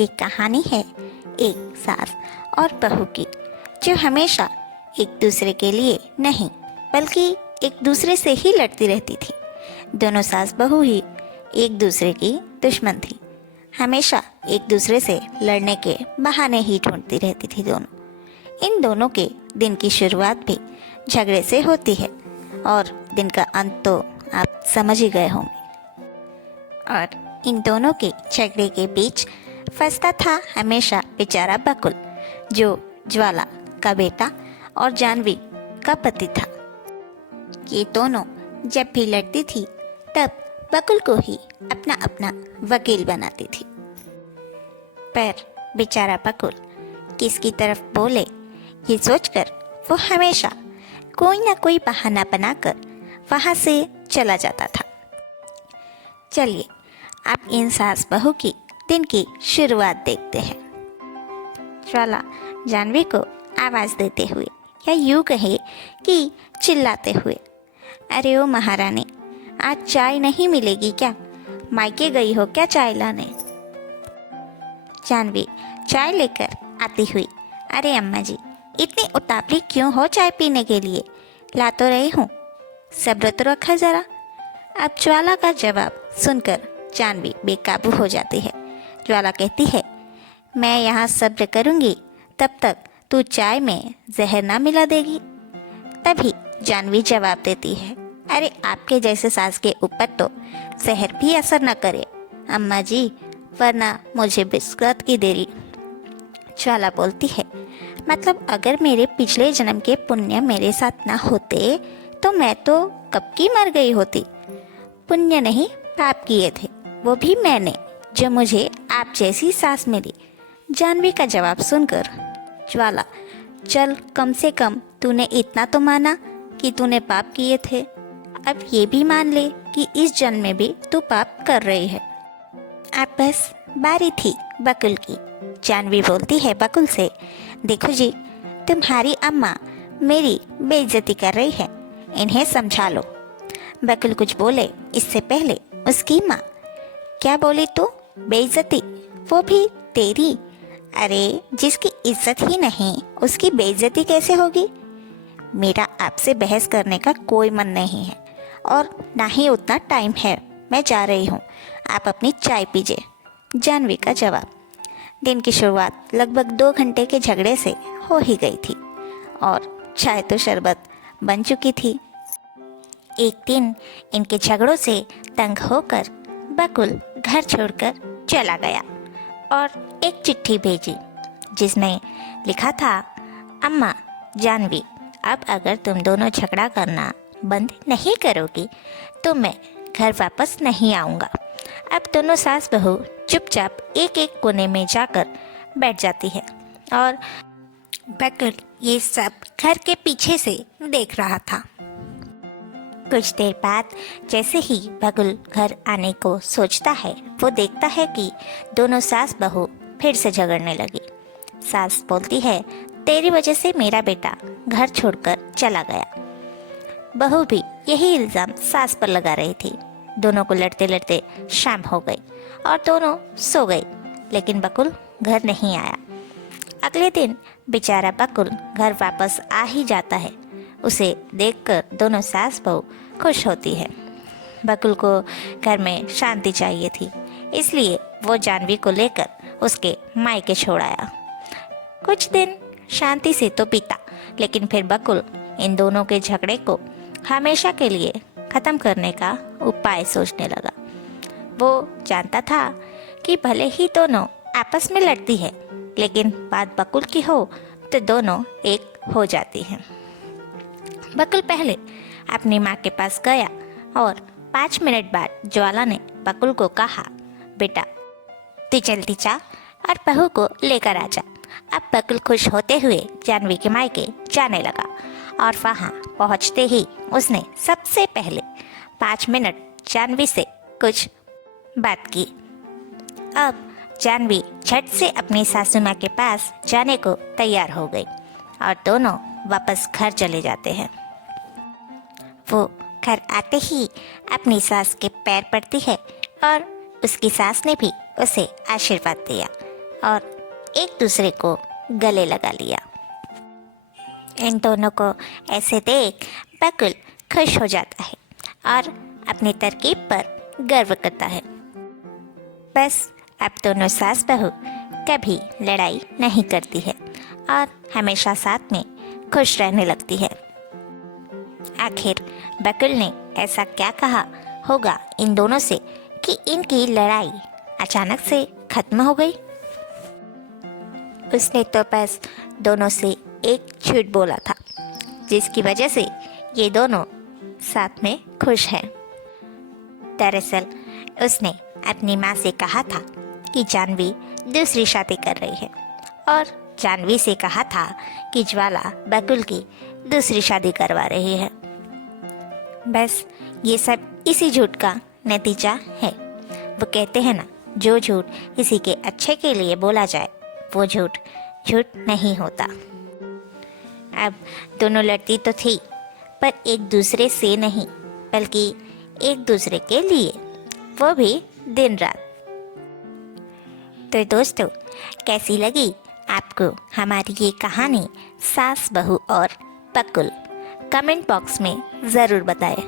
ये कहानी है एक सास और बहू की, जो हमेशा एक दूसरे के लिए नहीं बल्कि एक दूसरे से ही लड़ती रहती थी। दोनों सास बहू ही एक दूसरे की दुश्मन थी। हमेशा एक दूसरे से लड़ने के बहाने ही ढूंढती रहती थी दोनों। इन दोनों के दिन की शुरुआत भी झगड़े से होती है और दिन का अंत तो आप समझ ही गए होंगे। और इन दोनों के झगड़े के बीच फंसता था हमेशा बेचारा बकुल, जो ज्वाला का बेटा और जानवी का पति था। ये दोनों जब भी लड़ती थी तब बकुल को ही अपना अपना वकील बनाती थी। पर बेचारा बकुल किसकी तरफ बोले ये सोचकर वो हमेशा कोई ना कोई बहाना बनाकर वहां से चला जाता था। चलिए आप इन सास बहू की दिन की शुरुआत देखते हैं। ज्वाला जानवी को आवाज देते हुए या यूं कहे कि चिल्लाते हुए, अरे ओ महारानी, आज चाय नहीं मिलेगी क्या? मायके गई हो क्या चाय लाने? जानवी चाय लेकर आती हुई, अरे अम्मा जी, इतनी उतावली क्यों हो चाय पीने के लिए? ला तो रही हूँ, सब्र तो रखा जरा। अब ज्वाला का जवाब सुनकर जानवी बेकाबू हो जाती है। ज्वाला कहती है, मैं यहाँ सब्र करूँगी तब तक तू चाय में जहर ना मिला देगी। तभी जानवी जवाब देती है, अरे आपके जैसे सास के ऊपर तो जहर भी असर न करे अम्मा जी, वरना मुझे बिस्कुट की देरी। ज्वाला बोलती है, मतलब अगर मेरे पिछले जन्म के पुण्य मेरे साथ ना होते तो मैं तो कब की मर गई होती। पुण्य नहीं पाप किए थे, वो भी मैंने, जो मुझे आप जैसी सास मिली। जानवी का जवाब सुनकर ज्वाला, चल कम से कम तूने इतना तो माना कि तूने पाप किए थे, अब ये भी मान ले कि इस जन्म में भी तू पाप कर रही है। अब बस बारी थी बकुल की। जानवी बोलती है बकुल से, देखो जी, तुम्हारी अम्मा मेरी बेइज्जती कर रही है, इन्हें समझा लो। बकुल कुछ बोले इससे पहले उसकी माँ, क्या बोली तू? बेइज्जती? वो भी तेरी? अरे जिसकी इज्जत ही नहीं उसकी बेइज्जती कैसे होगी? मेरा आपसे बहस करने का कोई मन नहीं है और ना ही उतना टाइम है, मैं जा रही हूँ, आप अपनी चाय पीजिए। जानवी का जवाब। दिन की शुरुआत लगभग 2 घंटे के झगड़े से हो ही गई थी और चाय तो शरबत बन चुकी थी। एक दिन इनके झगड़ों से तंग होकर बकुल घर छोड़कर चला गया और एक चिट्ठी भेजी जिसमें लिखा था, अम्मा जानवी, अब अगर तुम दोनों झगड़ा करना बंद नहीं करोगी तो मैं घर वापस नहीं आऊँगा। अब दोनों सास बहू चुपचाप एक एक कोने में जाकर बैठ जाती है और बकुल ये सब घर के पीछे से देख रहा था। कुछ देर बाद जैसे ही बकुल घर आने को सोचता है, वो देखता है कि दोनों सास बहू फिर से झगड़ने लगी। सास बोलती है, तेरी वजह से मेरा बेटा घर छोड़कर चला गया। बहू भी यही इल्ज़ाम सास पर लगा रही थी। दोनों को लड़ते लड़ते शाम हो गई और दोनों सो गई, लेकिन बकुल घर नहीं आया। अगले दिन बेचारा बकुल घर वापस आ ही जाता है। उसे देखकर दोनों सास बहू खुश होती है। बकुल को घर में शांति चाहिए थी, इसलिए वो जानवी को लेकर उसके मायके छोड़ आया। कुछ दिन शांति से तो बीता, लेकिन फिर बकुल इन दोनों के झगड़े को हमेशा के लिए खत्म करने का उपाय सोचने लगा। वो जानता था कि भले ही दोनों आपस में लड़ती है, लेकिन बात बकुल की हो तो दोनों एक हो जाती हैं। बकुल पहले अपनी माँ के पास गया और 5 मिनट बाद ज्वाला ने बकुल को कहा, बेटा तू जल्दी जा और बहू को लेकर आ जा। अब बकुल खुश होते हुए जानवी के मायके जाने लगा और वहाँ पहुँचते ही उसने सबसे पहले 5 मिनट जानवी से कुछ बात की। अब जानवी झट से अपनी सासू माँ के पास जाने को तैयार हो गई और दोनों वापस घर चले जाते हैं। वो घर आते ही अपनी सास के पैर पड़ती है और उसकी सास ने भी उसे आशीर्वाद दिया। और एक दूसरे को गले लगा लिया। इन दोनों को ऐसे देख बकुल खुश हो जाता है और अपनी तरकीब पर गर्व करता है। बस अब दोनों सास बहू कभी लड़ाई नहीं करती है और हमेशा साथ में खुश रहने लगती है। आखिर बकुल ने ऐसा क्या कहा होगा इन दोनों से कि इनकी लड़ाई अचानक से खत्म हो गई। उसने तो बस दोनों से एक झूठ बोला था, जिसकी वजह से ये दोनों साथ में खुश हैं। दरअसल उसने अपनी माँ से कहा था कि जानवी दूसरी शादी कर रही है और जानवी से कहा था कि ज्वाला बकुल की दूसरी शादी करवा रही है। बस ये सब इसी झूठ का नतीजा है। वो कहते हैं ना, जो झूठ किसी के अच्छे के लिए बोला जाए वो झूठ झूठ नहीं होता। अब दोनों लड़ती तो थी, पर एक दूसरे से नहीं बल्कि एक दूसरे के लिए, वो भी दिन रात। तो दोस्तों, कैसी लगी आपको हमारी ये कहानी सास बहू और बकुल? कमेंट बॉक्स में ज़रूर बताएं।